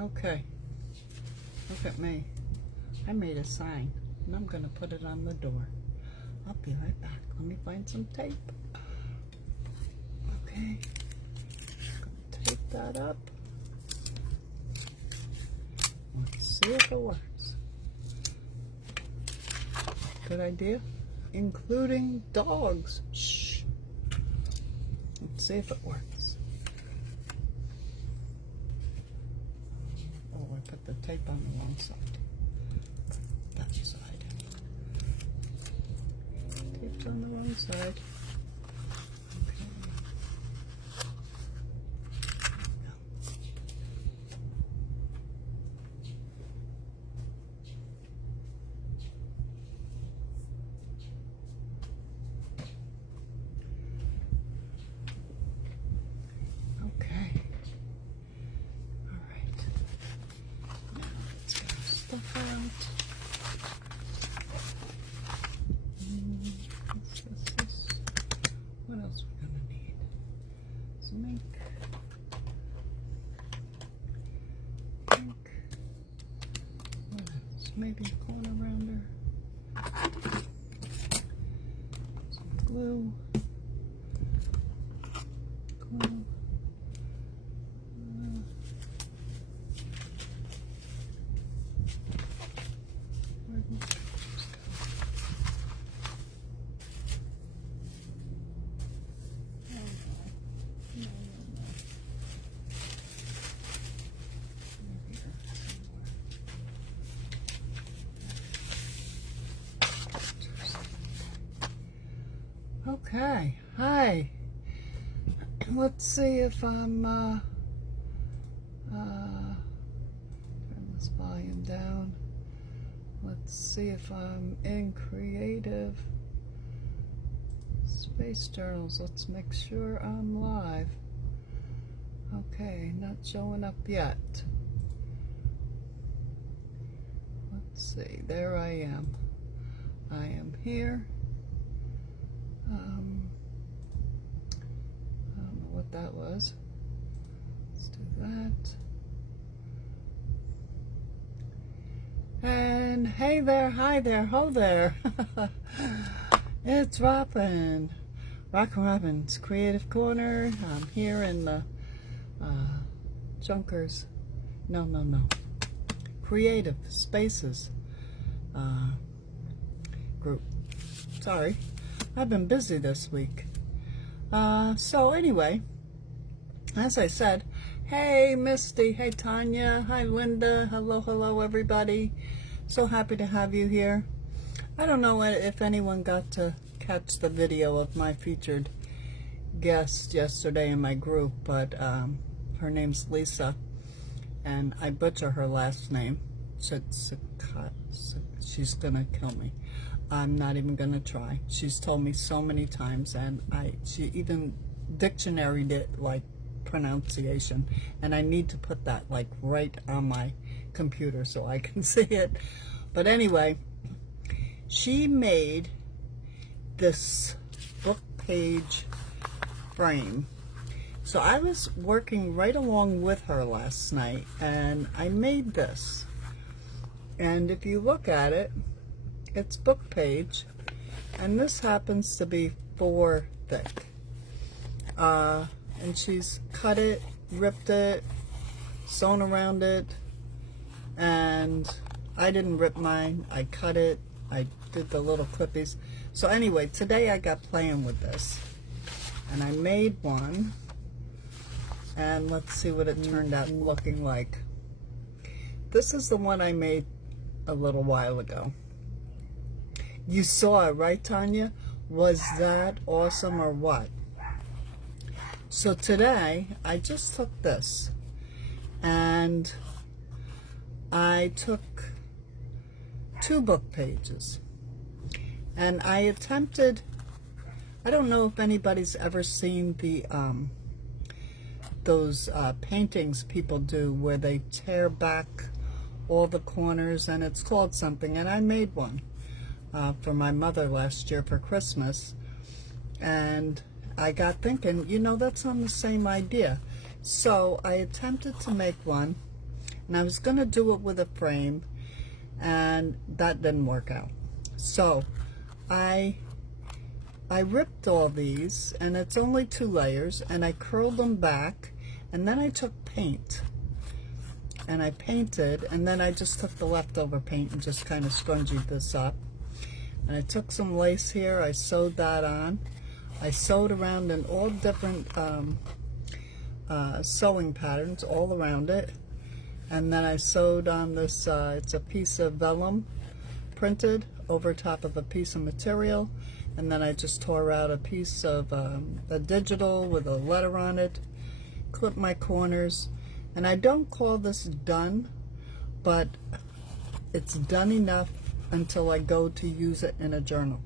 Okay, look at me. I made a sign, and I'm going to put it on the door. I'll be right back. Let me find some tape. Okay, tape that up. Let's see if it works. Good idea. Including dogs. Shh. Let's see if it works. Oh, I put the tape on the wrong side. That side. Tape's on the wrong side. What else we're gonna need? Some ink. What else? Maybe a corner rounder. Some glue. Glue. Okay, hi. Let's see if I'm, turn this volume down. Let's see if I'm in Creative Space Journals. Let's make sure I'm live. Okay, not showing up yet. Let's see, there I am. I am here. I don't know what that was. Let's do that. And hey there, hi there, ho there. It's Rockin. Robin's Creative Corner. I'm here in the Junkers. No. Creative Spaces group. Sorry. I've been busy this week. So anyway, as I said, hey Misty, hey Tanya, hi Linda, hello everybody. So happy to have you here. I don't know if anyone got to catch the video of my featured guest yesterday in my group, but her name's Lisa, and I butcher her last name. She's gonna kill me. I'm not even gonna try. She's told me so many times, and she even dictionaried it like pronunciation, and I need to put that like right on my computer so I can see it. But anyway, she made this book page frame. So I was working right along with her last night, and I made this. And if you look at it, it's book page, and this happens to be 4 thick. And she's cut it, ripped it, sewn around it, and I didn't rip mine. I cut it. I did the little clippies. So anyway, today I got playing with this, and I made one, and let's see what it turned out looking like. This is the one I made a little while ago. You saw it, right, Tanya? Was that awesome or what? So today, I just took this, and I took 2 book pages, and I attempted, I don't know if anybody's ever seen the, those paintings people do where they tear back all the corners, and it's called something, and I made one for my mother last year for Christmas, and I got thinking, you know, that's on the same idea. So I attempted to make one, And I was going to do it with a frame, and that didn't work out. So I ripped all these, and it's only 2 layers, and I curled them back, and then I took paint and I painted, and then I just took the leftover paint and just kind of scrunchied this up. And I took some lace here, I sewed that on. I sewed around in all different sewing patterns all around it, and then I sewed on this, it's a piece of vellum printed over top of a piece of material, and then I just tore out a piece of a digital with a letter on it, clipped my corners, and I don't call this done, but it's done enough until I go to use it in a journal.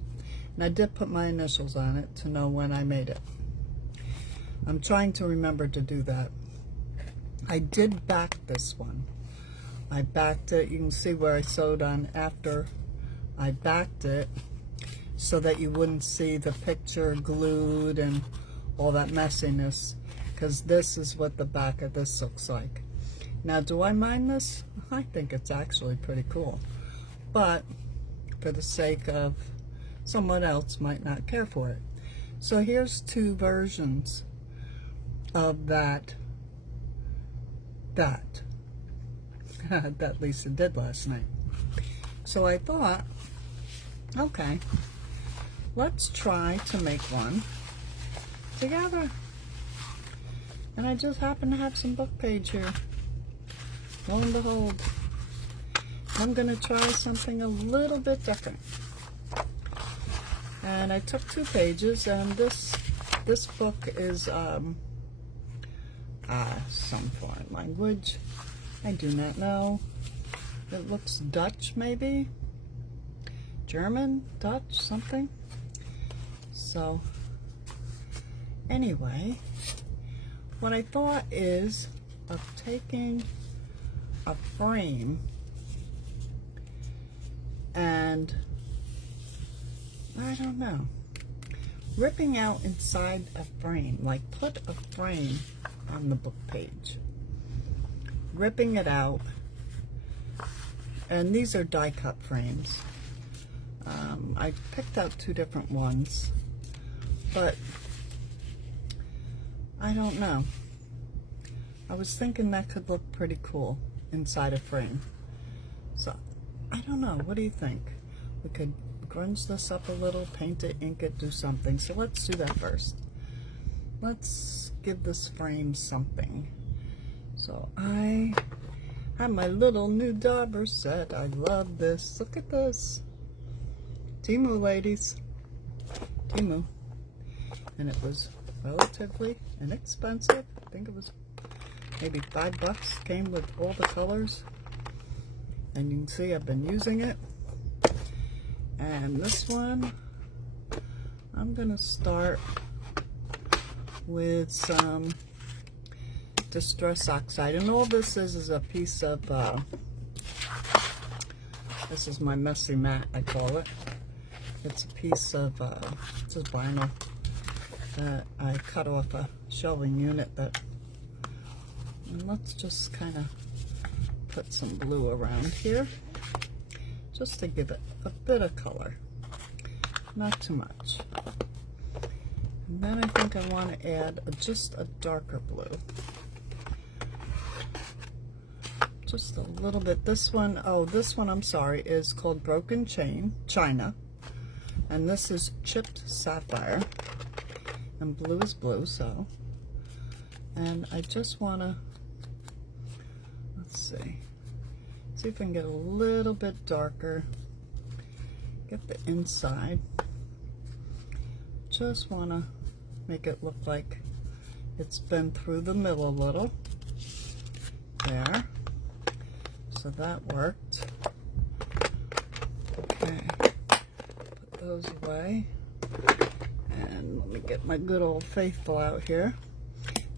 And I did put my initials on it to know when I made it. I'm trying to remember to do that. I did back this one. I backed it. You can see where I sewed on after I backed it, so that you wouldn't see the picture glued and all that messiness, because this is what the back of this looks like. Now, do I mind this? I think it's actually pretty cool, but for the sake of someone else might not care for it. So here's 2 versions of that Lisa did last night. So I thought, okay, let's try to make one together. And I just happen to have some book page here. Lo and behold, I'm going to try something a little bit different. And I took 2 pages, and this book is some foreign language. I do not know. It looks Dutch, maybe? German, Dutch, something. So, anyway, what I thought is of taking a frame and, I don't know, ripping out inside a frame, like put a frame on the book page, ripping it out, and these are die cut frames. I picked out 2 different ones, but I don't know. I was thinking that could look pretty cool inside a frame. So, I don't know. What do you think? We could grunge this up a little, paint it, ink it, do something. So let's do that first. Let's give this frame something. So I have my little new dauber set. I love this. Look at this. Temu, ladies. Temu. And it was relatively inexpensive. I think it was maybe $5. Came with all the colors. And you can see I've been using it. And this one, I'm going to start with some Distress Oxide. And all this is a piece of, this is my messy mat, I call it. It's a piece of, this is vinyl that I cut off a shelving unit and let's just kind of put some blue around here, just to give it a bit of color, not too much. And then I think I want to add just a darker blue, just a little bit. This one, I'm sorry, is called Broken China, and this is Chipped Sapphire, and blue is blue, so, and I just want to, let's see if I can get a little bit darker, get the inside, just want to make it look like it's been through the middle a little, there, so that worked. Okay, put those away, and let me get my good old faithful out here.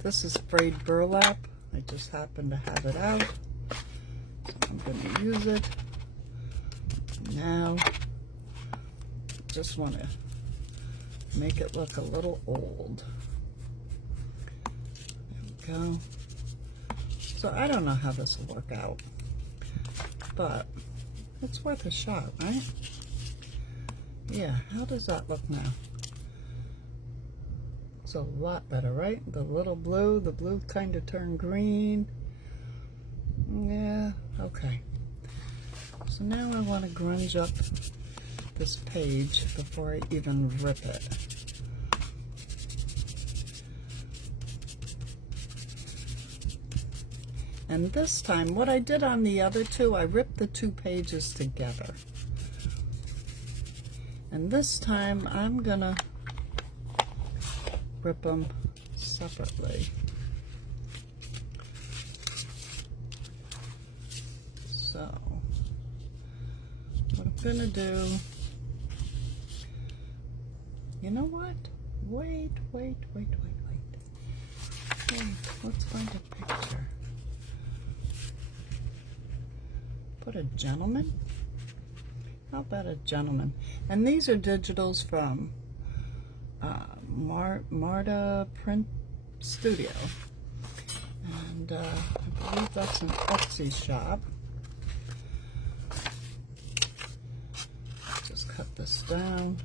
This is frayed burlap. I just happen to have it out, so I'm going to use it. Now, just want to make it look a little old. There we go. So I don't know how this will work out, but it's worth a shot, right? Yeah, how does that look now? It's a lot better, right? The blue kind of turned green. Yeah, okay. So now I want to grunge up this page before I even rip it. And this time, what I did on the other two, I ripped the two pages together. And this time, I'm gonna rip them separately. So, what I'm gonna do, you know what? Wait. Let's find a picture. Put a gentleman? How about a gentleman? And these are digitals from Marta Print Studio. And I believe that's an Etsy shop. Just cut this down.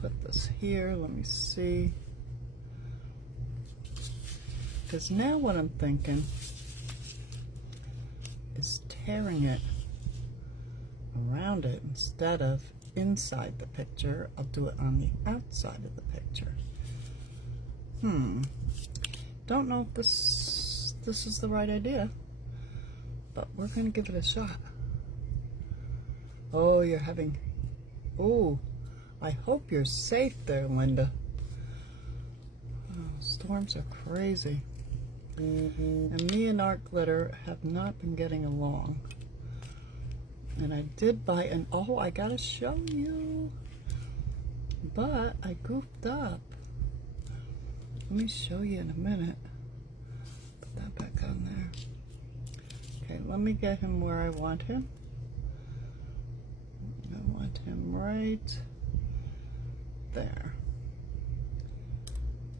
Put this here, let me see. Because now what I'm thinking is tearing it around it instead of inside the picture. I'll do it on the outside of the picture. Don't know if this is the right idea, but we're gonna give it a shot. Oh, you're having, oh, I hope you're safe there, Linda. Oh, storms are crazy. And me and Art Glitter have not been getting along. And I did buy an, oh, I gotta show you. But I goofed up. Let me show you in a minute. Put that back on there. Okay, let me get him where I want him. I want him right there.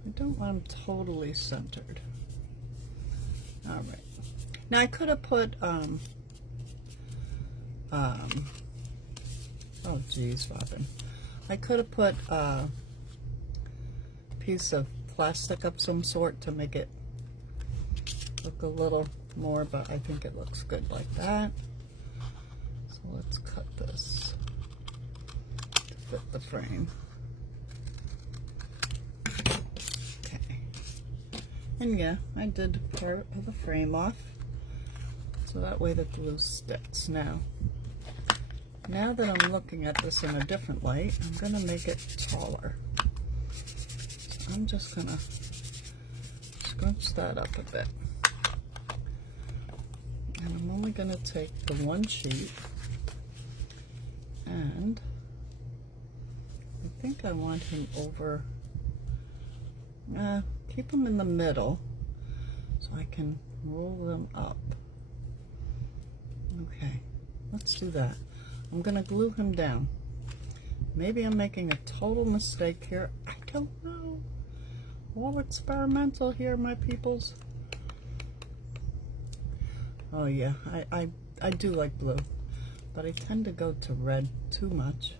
I don't want him totally centered. All right. Now I could have put, oh geez, Robin. I could have put a piece of plastic of some sort to make it look a little more, but I think it looks good like that. So let's cut this to fit the frame. And yeah, I did part of the frame off, so that way the glue sticks. Now that I'm looking at this in a different light, I'm going to make it taller. So I'm just going to scrunch that up a bit. And I'm only going to take the one sheet, and I think I want him over, keep them in the middle so I can roll them up. Okay, let's do that. I'm gonna glue him down. Maybe I'm making a total mistake here. I don't know. All experimental here, my peoples. Oh yeah, I do like blue, but I tend to go to red too much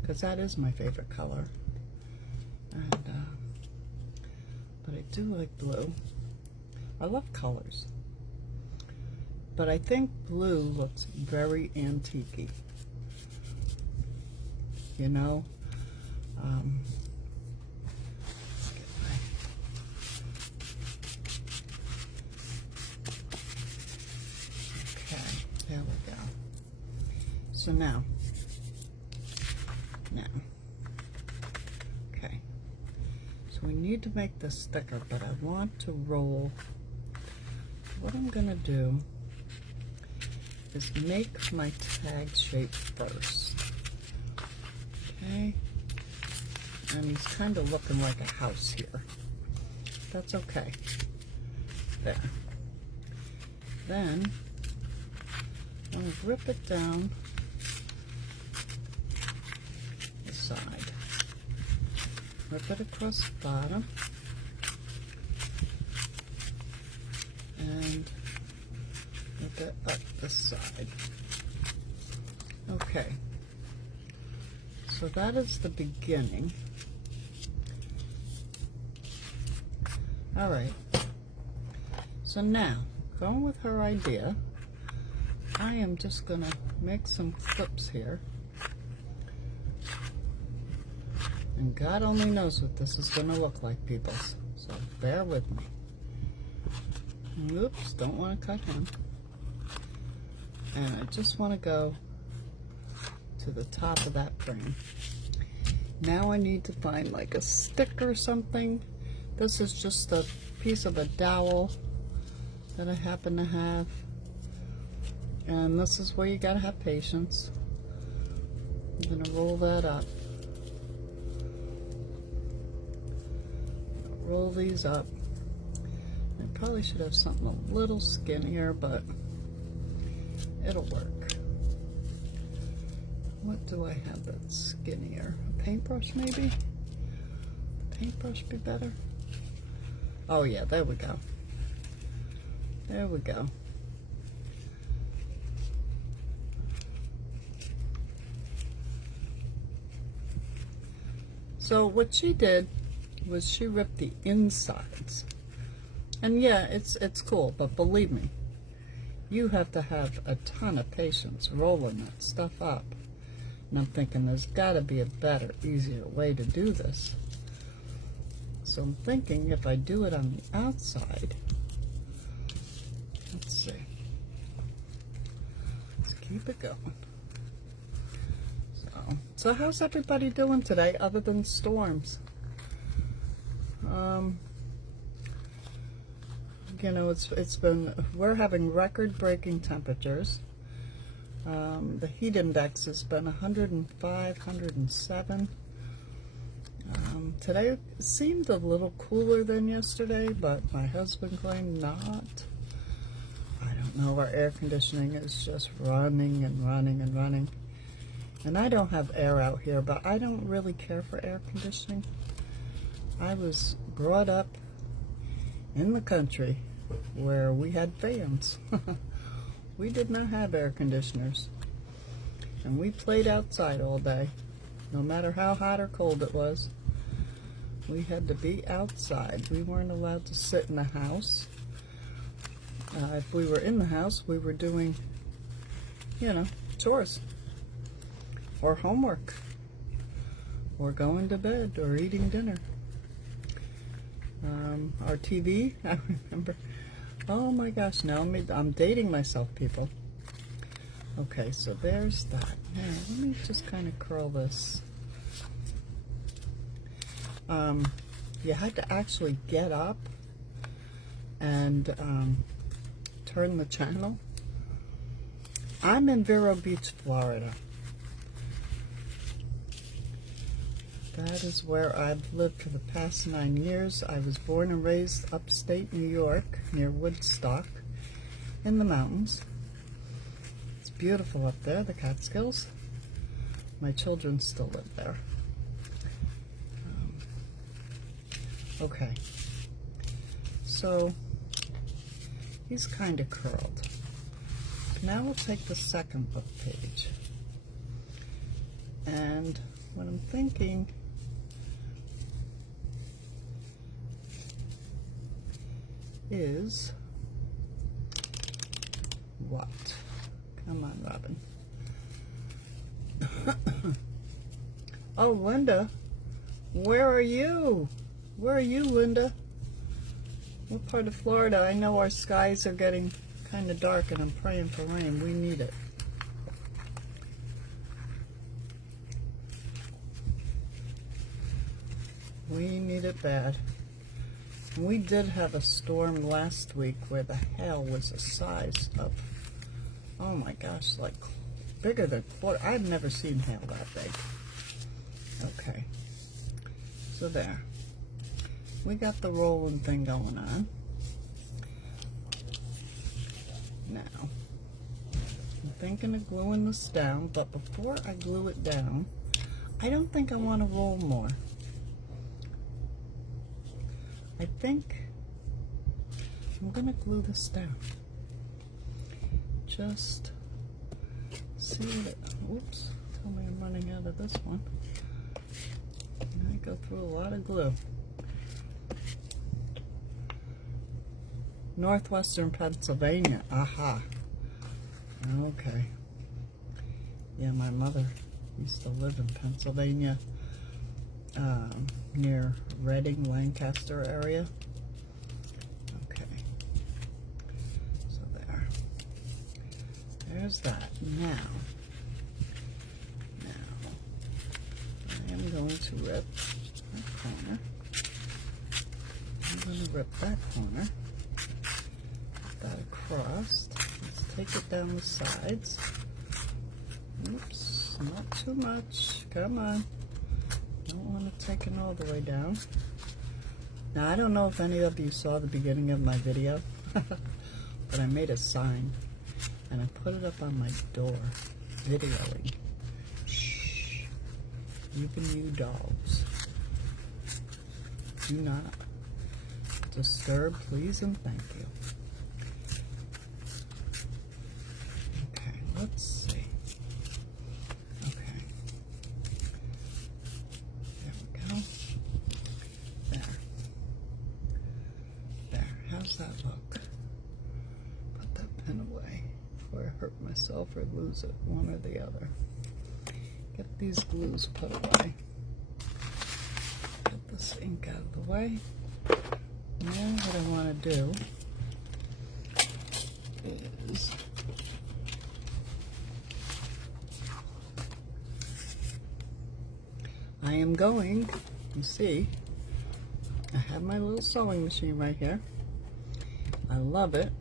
because that is my favorite color. And but I do like blue. I love colors, but I think blue looks very antique-y. You know, okay, there we go. So now, okay. So we need to make this thicker, but I want to roll. What I'm gonna do is make my tag shape first. Okay, and he's kind of looking like a house here. That's okay. There. Then I'm gonna rip it down the side. Rip it across the bottom. it up this side. Okay, so that is the beginning. All right, so now, going with her idea, I am just gonna make some clips here. And God only knows what this is gonna look like, peoples. So bear with me. Oops, don't want to cut him. And I just want to go to the top of that frame. Now I need to find like a stick or something. This is just a piece of a dowel that I happen to have. And this is where you gotta have patience. I'm gonna roll that up. Roll these up. I probably should have something a little skinnier, but it'll work. What do I have that's skinnier? A paintbrush maybe? Paintbrush be better? Oh yeah, there we go. There we go. So what she did was she ripped the insides. And yeah, it's cool, but believe me, you have to have a ton of patience rolling that stuff up. And I'm thinking there's got to be a better, easier way to do this. So I'm thinking if I do it on the outside, let's see. Let's keep it going. So how's everybody doing today other than storms? You know, it's been, we're having record-breaking temperatures. The heat index has been 105, 107. Today seemed a little cooler than yesterday, but my husband claimed not. I don't know, our air conditioning is just running and running and running. And I don't have air out here, but I don't really care for air conditioning. I was brought up in the country where we had fans. We did not have air conditioners. And we played outside all day. No matter how hot or cold it was, we had to be outside. We weren't allowed to sit in the house. If we were in the house, we were doing, you know, chores. Or homework. Or going to bed. Or eating dinner. Our TV, I remember. Oh my gosh, now I'm dating myself, people. Okay, so there's that. Now, let me just kind of curl this. You had to actually get up and turn the channel. I'm in Vero Beach, Florida. That is where I've lived for the past 9 years. I was born and raised upstate New York, near Woodstock, in the mountains. It's beautiful up there, the Catskills. My children still live there. Okay, so he's kind of curled. Now we'll take the second book page. And what I'm thinking is what? Come on, Robin. Oh, Linda, where are you? Where are you, Linda? What part of Florida? I know our skies are getting kind of dark and I'm praying for rain. We need it. We need it bad. We did have a storm last week where the hail was the size of, oh my gosh, like bigger than quarter. I've never seen hail that big. Okay, so there. We got the rolling thing going on. Now, I'm thinking of gluing this down, but before I glue it down, I don't think I want to roll more. I think I'm going to glue this down. just see it. Oops, tell me I'm running out of this one. I go through a lot of glue. Northwestern Pennsylvania. Aha. Okay. Yeah, my mother used to live in Pennsylvania, near Reading, Lancaster area. Okay. So there's that. Now I am going to rip that corner. I'm going to rip that corner. Put that across. Let's take it down the sides. Oops, not too much. Come on. Don't want to take it all the way down. Now, I don't know if any of you saw the beginning of my video, but I made a sign and I put it up on my door, videoing. Shh. Even you dogs, do not disturb, please and thank you. Okay, let's see. Okay. There we go. There. How's that look? Put that pen away before I hurt myself or lose it, one or the other. Get these glues put away. Get this ink out of the way. Now what I want to do is I am going, you see, I have my little sewing machine right here. I love it.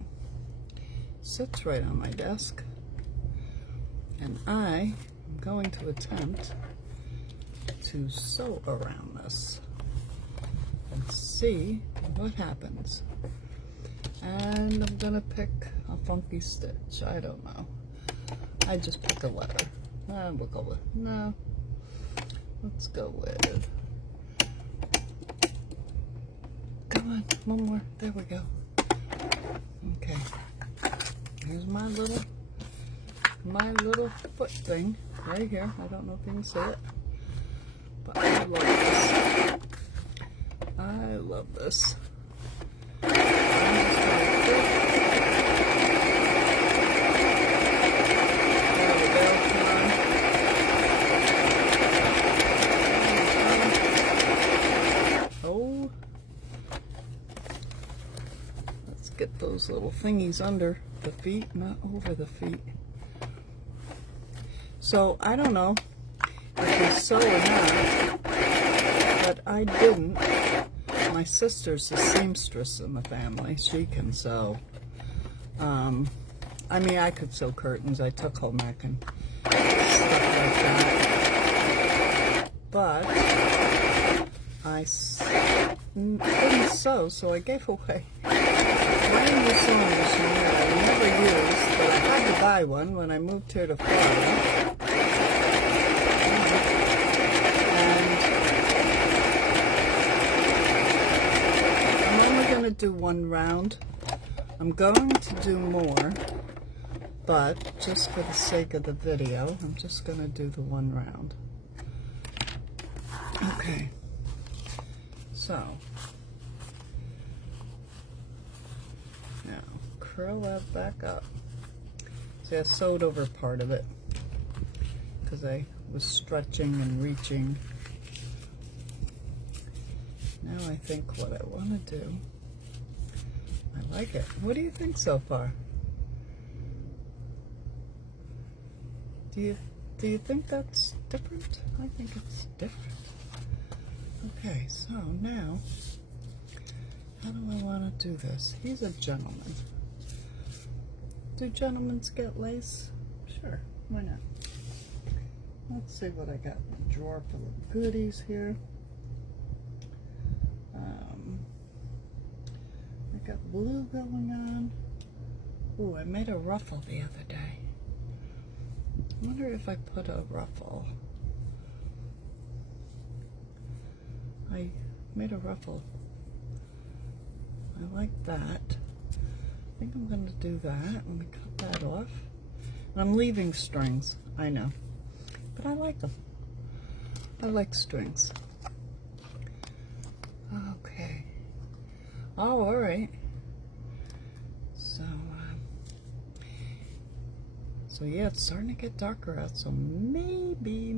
Sits right on my desk. And I am going to attempt to sew around this and see what happens. And I'm gonna pick a funky stitch. I don't know. I just pick a letter. We'll go with, no. Let's go with, come on, one more. There we go. Okay. Here's my little foot thing right here. I don't know if you can see it, but I love this. I love this. Oh, let's get those little thingies under the feet, not over the feet. So I don't know if you sew or not, but I didn't. My sister's a seamstress in the family. She can sew. I mean, I could sew curtains. I took home ec and stuff like that. But I couldn't sew, so I gave away my new sewing machine that I never used, but I had to buy one when I moved here to Florida. Do one round. I'm going to do more, but just for the sake of the video, I'm just going to do the one round. Okay, so now curl that back up. See, I sewed over part of it because I was stretching and reaching. Now I think what I want to do, I like it. What do you think so far? Do you think that's different? I think it's different. Okay, so now, how do I want to do this? He's a gentleman. Do gentlemen get lace? Sure, why not? Let's see what I got in the drawer full of goodies here. I got blue going on. Ooh, I made a ruffle the other day. I wonder if I put a ruffle. I made a ruffle. I like that. I think I'm going to do that. Let me cut that off. I'm leaving strings, I know, but I like them. I like strings. Okay. Oh, all right. So yeah, it's starting to get darker out, so maybe,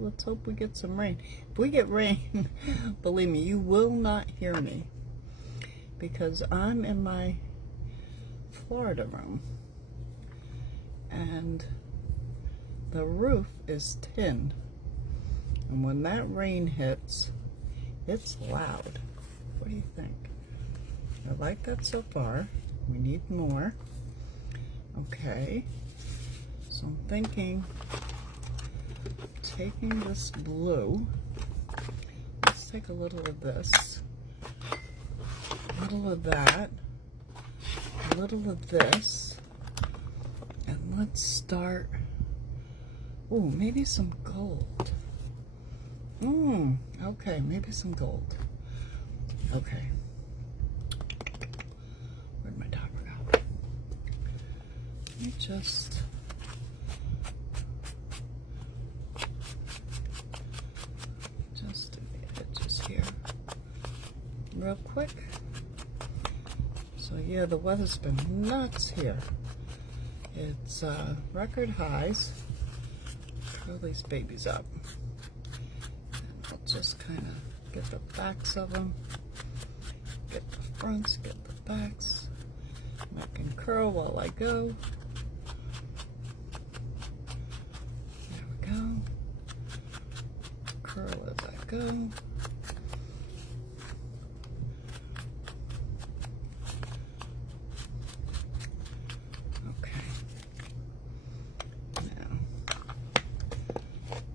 let's hope we get some rain. If we get rain, believe me, you will not hear me, because I'm in my Florida room, and the roof is tin, and when that rain hits, it's loud. What do you think? I like that so far. We need more. Okay, so I'm thinking, taking this blue, let's take a little of this, a little of that, a little of this, and let's start, ooh, maybe some gold. Okay, maybe some gold. Okay. Where'd my topper go? Let me just do the edges here real quick. So yeah, the weather's been nuts here. It's record highs. Curl these babies up. And I'll just kind of get the backs of them. Get the fronts, get the backs. I can curl while I go. There we go. Curl as I go. Okay. Now,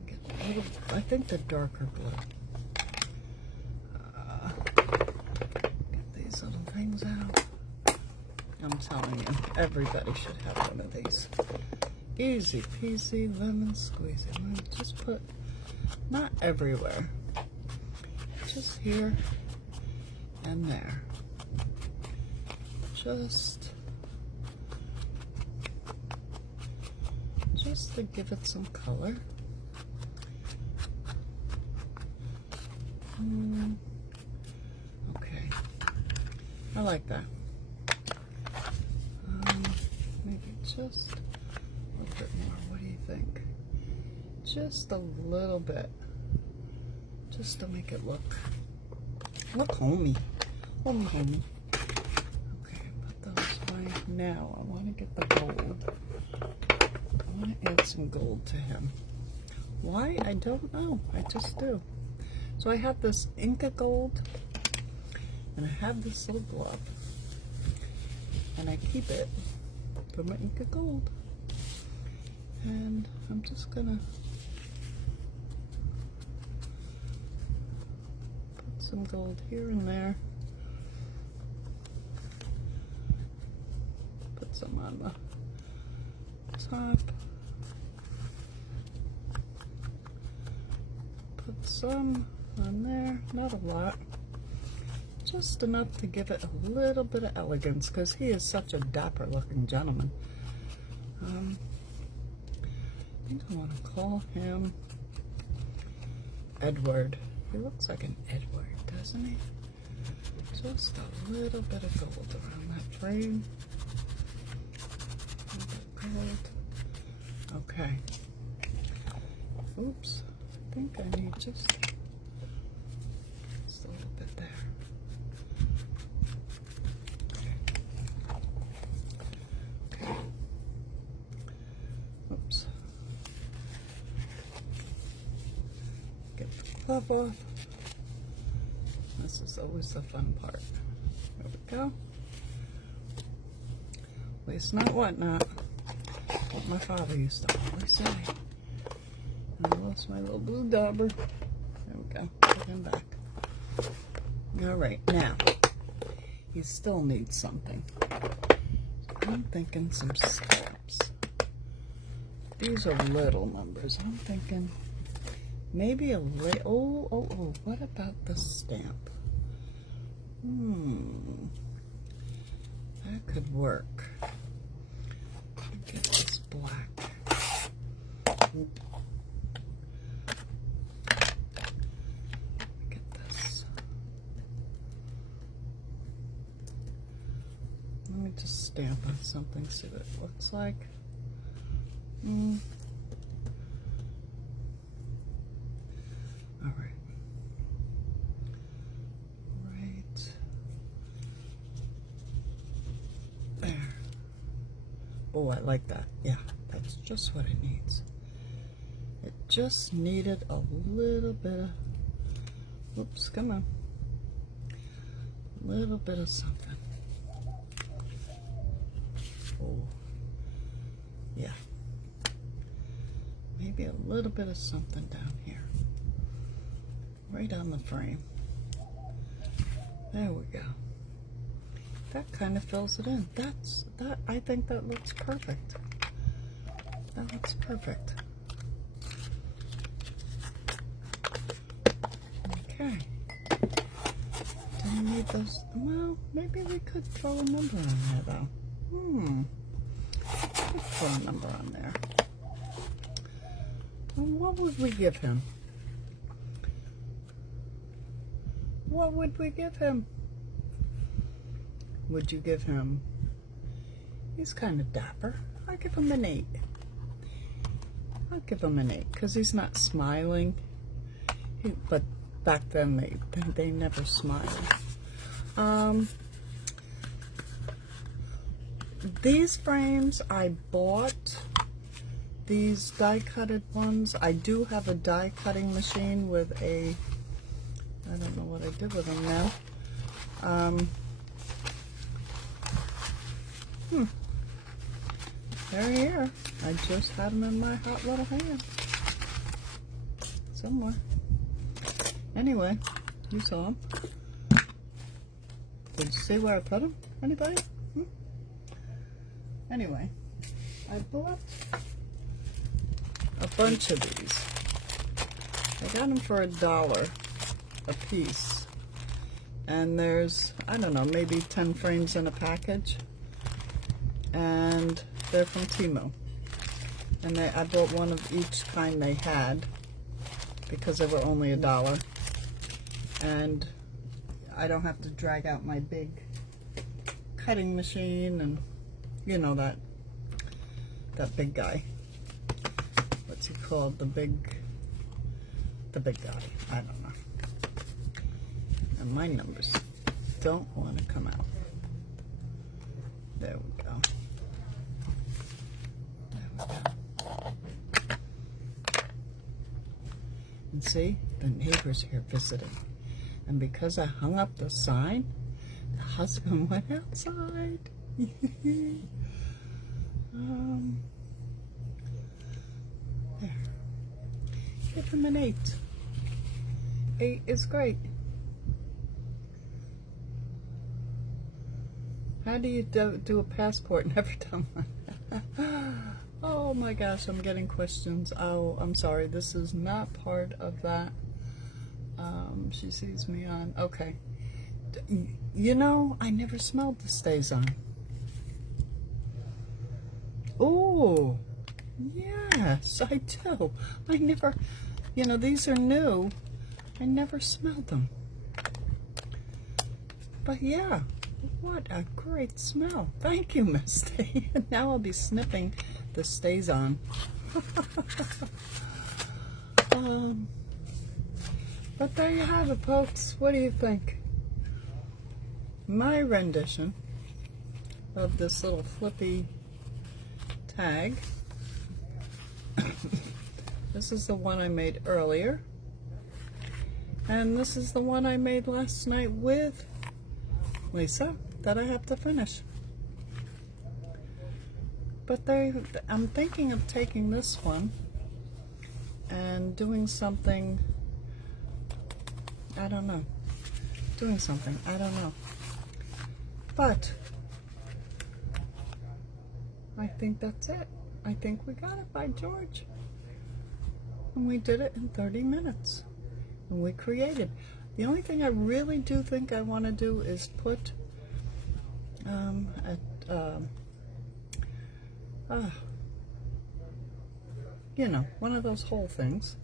get a little, I think the darker blue. Get these little things out. I'm telling you, everybody should have one of these. Easy peasy, lemon squeezy. Just put, not everywhere, just here and there. Just to give it some color. Okay, I like that. Maybe just a little bit more. What do you think? Just a little bit, just to make it look homey, homey. Okay, put those away. Now I want to get the gold. I want to add some gold to him. Why? I don't know. I just do. So I have this Inca gold, and I have this little glove, and I keep it for my Inca gold. And I'm just gonna put some gold here and there. Put some on the top. Put some on there, not a lot. Just enough to give it a little bit of elegance, because he is such a dapper looking gentleman. I think I want to call him Edward. He looks like an Edward, doesn't he? Just a little bit of gold around that frame. A little bit of gold. Okay. Oops. I think I need just a little bit there. Okay. Oops. Get the glove off. This is always the fun part. There we go. Waste not, what not. What my father used to always say. And I lost my little blue dauber. There we go. Put him back. Alright, now, he still needs something. I'm thinking some stamps. These are little numbers. I'm thinking maybe a little, oh, what about the stamp? That could work. Get this black. Get this. Let me just stamp on something, see what it looks like. All right. Right there. Oh, I like that. Yeah, that's just what it needs. It just needed a little bit of, whoops, come on. A little bit of something. Oh, yeah. Maybe a little bit of something down here. Right on the frame. There we go. That kind of fills it in. I think that looks perfect. That looks perfect. Okay. Do we need those? Well, maybe we could throw a number on there though. Let's put a number on there. Well, what would we give him? What would we give him? Would you give him? He's kind of dapper. I'll give him an 8. I'll give him an 8 because he's not smiling. But back then they never smiled. These frames I bought. These die-cutted ones. I do have a die-cutting machine with a. I don't know what I did with them now. They're here. I just had them in my hot little hand. Somewhere. Anyway, you saw them. Did you see where I put them? Anybody? Anyway, I bought a bunch of these. I got them for $1 a piece. And there's, I don't know, maybe 10 frames in a package. And they're from Temu. And I bought one of each kind they had because they were only $1. And I don't have to drag out my big cutting machine and you know that big guy. What's he called? The big guy. I don't know. And my numbers don't want to come out. There we go. There we go. And see, the neighbor's here visiting. And because I hung up the sign, the husband went outside. There. Give him an 8. 8 is great. How do you do a passport? Never done one. Oh my gosh, I'm getting questions. Oh, I'm sorry. This is not part of that. She sees me on. Okay. You know, I never smelled the stays on. Oh, yes, I do. I never, you know, these are new. I never smelled them. But yeah, what a great smell. Thank you, Misty. Now I'll be sniffing the stays on. But there you have it, folks. What do you think? My rendition of this little flippy tag. This is the one I made earlier. And this is the one I made last night with Lisa that I have to finish. But I'm thinking of taking this one and doing something, I don't know. Doing something, I don't know. But I think that's it. I think we got it by George. And we did it in 30 minutes. And we created. The only thing I really do think I want to do is put you know, one of those hole things.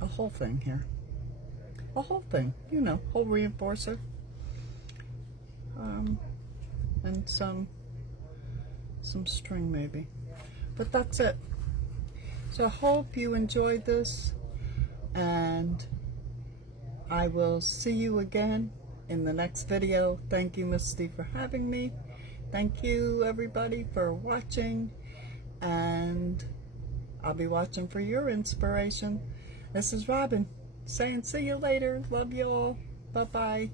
A hole thing here. A hole thing, you know, hole reinforcer. And some string maybe. But that's it. So I hope you enjoyed this, and I will see you again in the next video. Thank you, Misty, for having me. Thank you, everybody, for watching, and I'll be watching for your inspiration. This is Robin saying see you later. Love you all. Bye-bye.